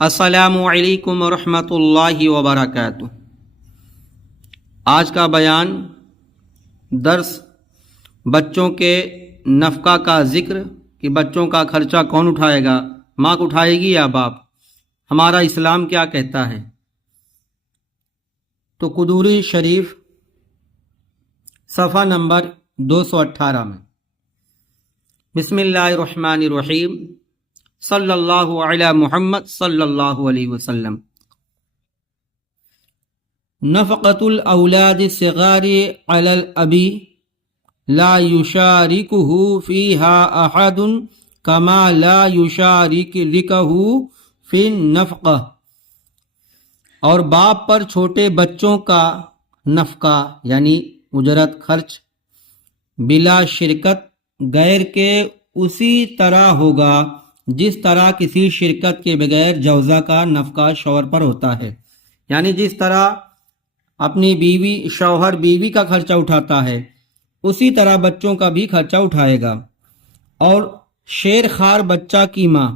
السلام علیکم ورحمۃ اللہ وبرکاتہ۔ آج کا بیان درس بچوں کے نفقہ کا ذکر کہ بچوں کا خرچہ کون اٹھائے گا، ماں کو اٹھائے گی یا باپ، ہمارا اسلام کیا کہتا ہے۔ تو قدوری شریف صفحہ نمبر 218 میں بسم اللہ الرحمن الرحیم صلی اللہ علی محمد صلی اللہ علیہ وسلم۔ نفقۃ الاولاد الصغار علی الابی لا یشارکہ فیہا احد کما لا یشارکہ فی النفقہ، اور باپ پر چھوٹے بچوں کا نفقہ یعنی اجرت خرچ بلا شرکت غیر کے اسی طرح ہوگا جس طرح کسی شرکت کے بغیر جوزہ کا نفقہ شوہر پر ہوتا ہے، یعنی جس طرح اپنی شوہر بیوی کا خرچہ اٹھاتا ہے اسی طرح بچوں کا بھی خرچہ اٹھائے گا۔ اور شیر خوار بچہ کی ماں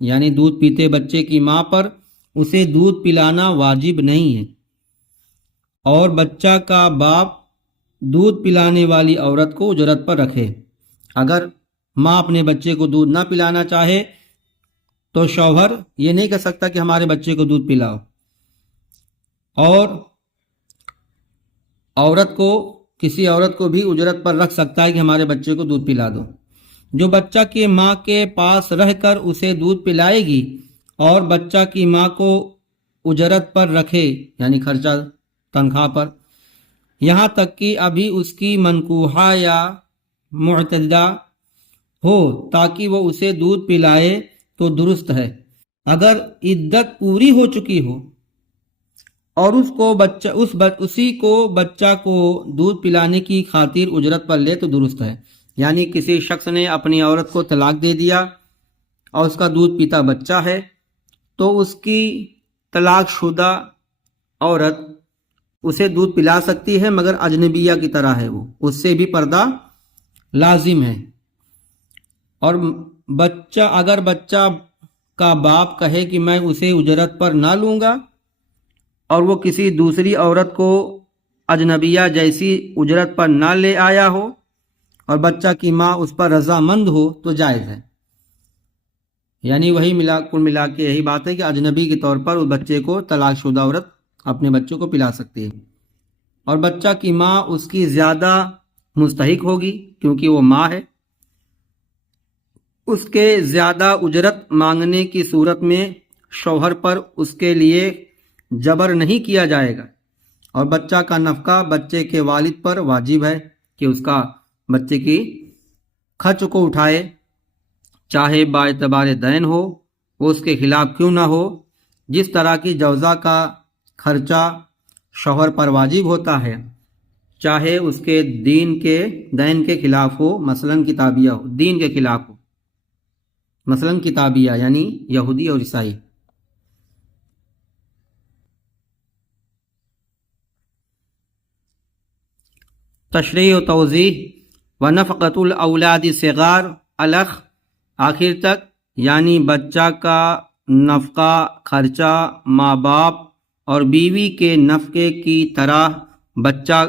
یعنی دودھ پیتے بچے کی ماں پر اسے دودھ پلانا واجب نہیں ہے، اور بچہ کا باپ دودھ پلانے والی عورت کو اجرت پر رکھے۔ اگر ماں اپنے بچے کو دودھ نہ پلانا چاہے تو شوہر یہ نہیں کہہ سکتا کہ ہمارے بچے کو دودھ پلاؤ، اور کسی عورت کو بھی اجرت پر رکھ سکتا ہے کہ ہمارے بچے کو دودھ پلا دو۔ جو بچہ کی ماں کے پاس رہ کر اسے دودھ پلائے گی اور بچہ کی ماں کو اجرت پر رکھے یعنی خرچہ تنخواہ پر، یہاں تک کہ ابھی اس کی منکوحہ یا معتدہ ہو تاکہ وہ اسے دودھ پلائے تو درست ہے۔ اگر عدت پوری ہو چکی ہو اور اسی کو بچہ کو دودھ پلانے کی خاطر اجرت پر لے تو درست ہے، یعنی کسی شخص نے اپنی عورت کو طلاق دے دیا اور اس کا دودھ پیتا بچہ ہے تو اس کی طلاق شدہ عورت اسے دودھ پلا سکتی ہے، مگر اجنبیہ کی طرح ہے، وہ اس سے بھی پردہ لازم ہے۔ اور اگر بچہ کا باپ کہے کہ میں اسے اجرت پر نہ لوں گا اور وہ کسی دوسری عورت کو اجنبیہ جیسی اجرت پر نہ لے آیا ہو اور بچہ کی ماں اس پر رضامند ہو تو جائز ہے، یعنی وہی کل ملا کے یہی بات ہے کہ اجنبی کے طور پر اس بچے کو طلاق شدہ عورت اپنے بچوں کو پلا سکتی ہے، اور بچہ کی ماں اس کی زیادہ مستحق ہوگی کیونکہ وہ ماں ہے، اس کے زیادہ اجرت مانگنے کی صورت میں شوہر پر اس کے لیے جبر نہیں کیا جائے گا، اور بچہ کا نفقہ بچے کے والد پر واجب ہے کہ اس کا بچے کی خرچ کو اٹھائے، چاہے باعتبار دین ہو، وہ اس کے خلاف کیوں نہ ہو، جس طرح کی جوزہ کا خرچہ شوہر پر واجب ہوتا ہے، چاہے اس کے دین کے خلاف ہو، مثلا کتابیہ ہو، دین کے خلاف ہو، مثلا کتابیہ یعنی یہودی اور عیسائی۔ تشریح و توضیح ونفقۃ الاولاد صغار الخ آخر تک، یعنی بچہ کا نفقہ خرچہ ماں باپ اور بیوی کے نفقے کی طرح بچہ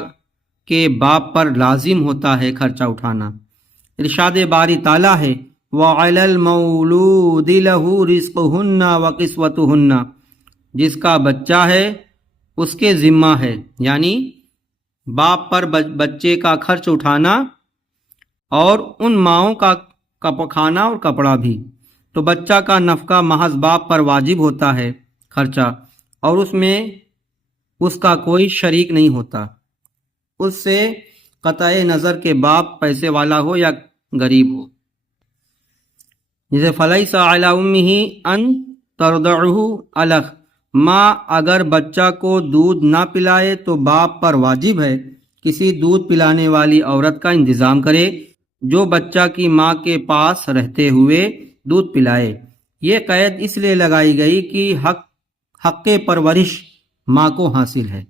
کے باپ پر لازم ہوتا ہے خرچہ اٹھانا۔ ارشاد باری تعالیٰ ہے وَعَلَى الْمَوْلُودِ لَهُ رِزْقُهُنَّ وَكِسْوَتُهُنَّ، جس کا بچہ ہے اس کے ذمہ ہے، یعنی باپ پر بچے کا خرچ اٹھانا اور ان ماؤں کا کھانا اور کپڑا بھی۔ تو بچہ کا نفقہ محض باپ پر واجب ہوتا ہے خرچہ، اور اس میں اس کا کوئی شریک نہیں ہوتا، اس سے قطع نظر کے باپ پیسے والا ہو یا غریب ہو۔ جیسے فَلَيْسَ عَلَىٰ أُمِّهِ أَن تَرْضَعَهُ الخ، ماں اگر بچہ کو دودھ نہ پلائے تو باپ پر واجب ہے کسی دودھ پلانے والی عورت کا انتظام کرے جو بچہ کی ماں کے پاس رہتے ہوئے دودھ پلائے۔ یہ قید اس لیے لگائی گئی کہ حق پرورش ماں کو حاصل ہے،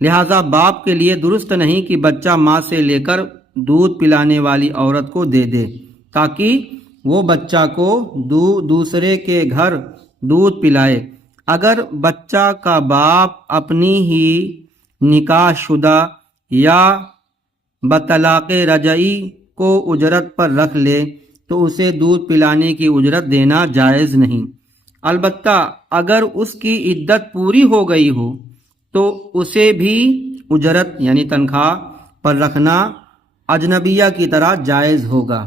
لہذا باپ کے لیے درست نہیں کہ بچہ ماں سے لے کر دودھ پلانے والی عورت کو دے دے تاکہ وہ بچہ کو دوسرے کے گھر دودھ پلائے۔ اگر بچہ کا باپ اپنی ہی نکاح شدہ یا بطلاق رجعی کو اجرت پر رکھ لے تو اسے دودھ پلانے کی اجرت دینا جائز نہیں۔ البتہ اگر اس کی عدت پوری ہو گئی ہو تو اسے بھی اجرت یعنی تنخواہ پر رکھنا اجنبیہ کی طرح جائز ہوگا۔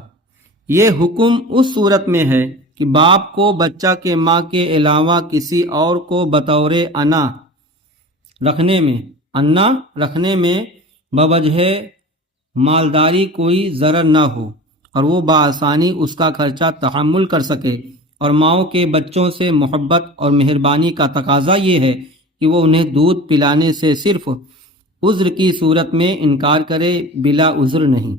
یہ حکم اس صورت میں ہے کہ باپ کو بچہ کے ماں کے علاوہ کسی اور کو بطور انا رکھنے میں بوجہ مالداری کوئی ضرر نہ ہو اور وہ بآسانی اس کا خرچہ تحمل کر سکے، اور ماؤں کے بچوں سے محبت اور مہربانی کا تقاضا یہ ہے کہ وہ انہیں دودھ پلانے سے صرف عذر کی صورت میں انکار کرے، بلا عذر نہیں۔